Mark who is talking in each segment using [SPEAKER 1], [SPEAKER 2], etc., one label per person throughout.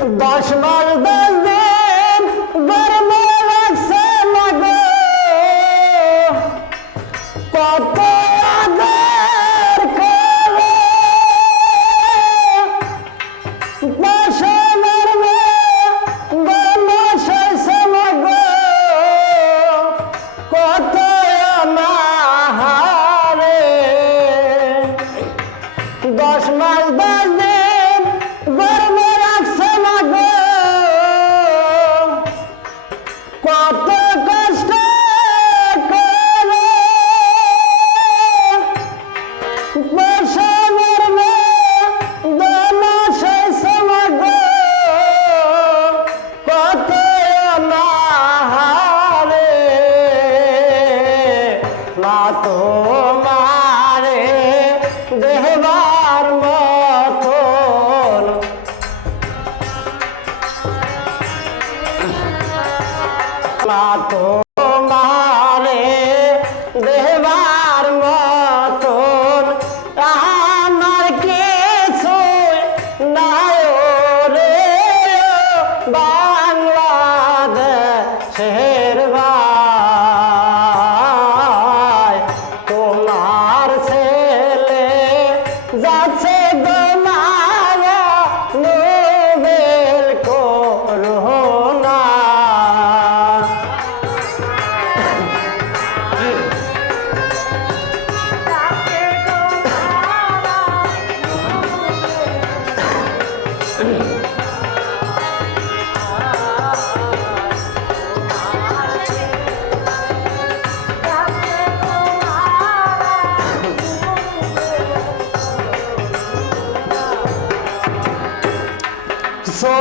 [SPEAKER 1] Taşlar Malato.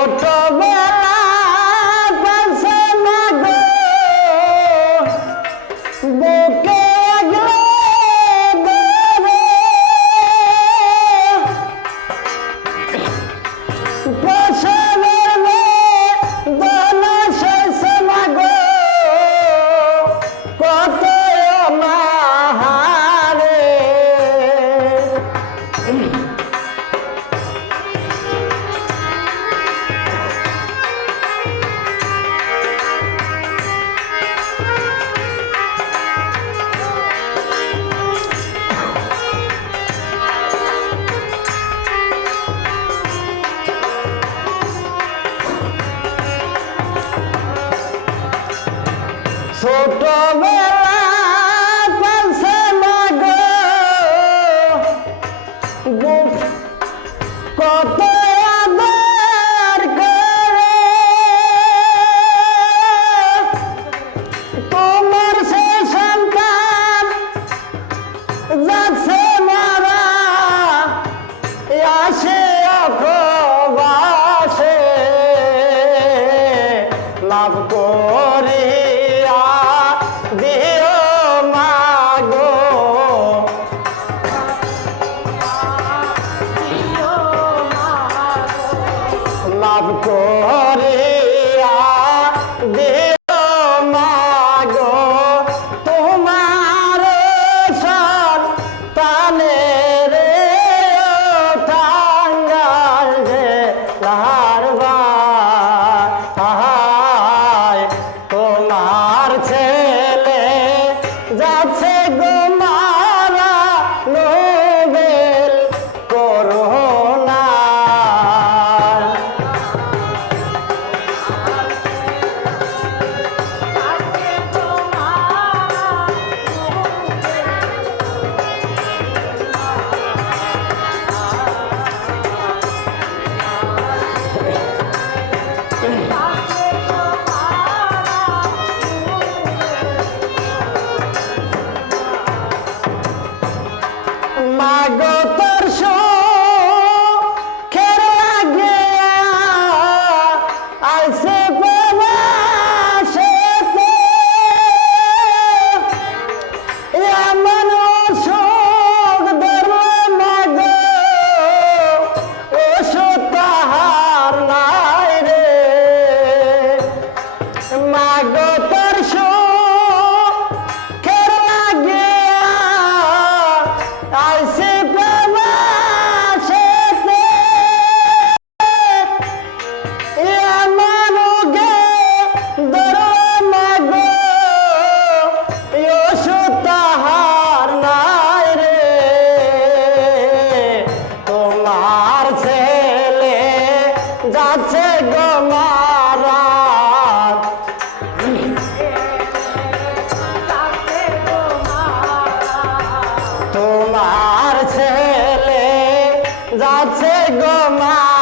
[SPEAKER 1] ছোটবেলা I got. তোমার ছেলে যাচ্ছে গো মারা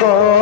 [SPEAKER 1] Oh,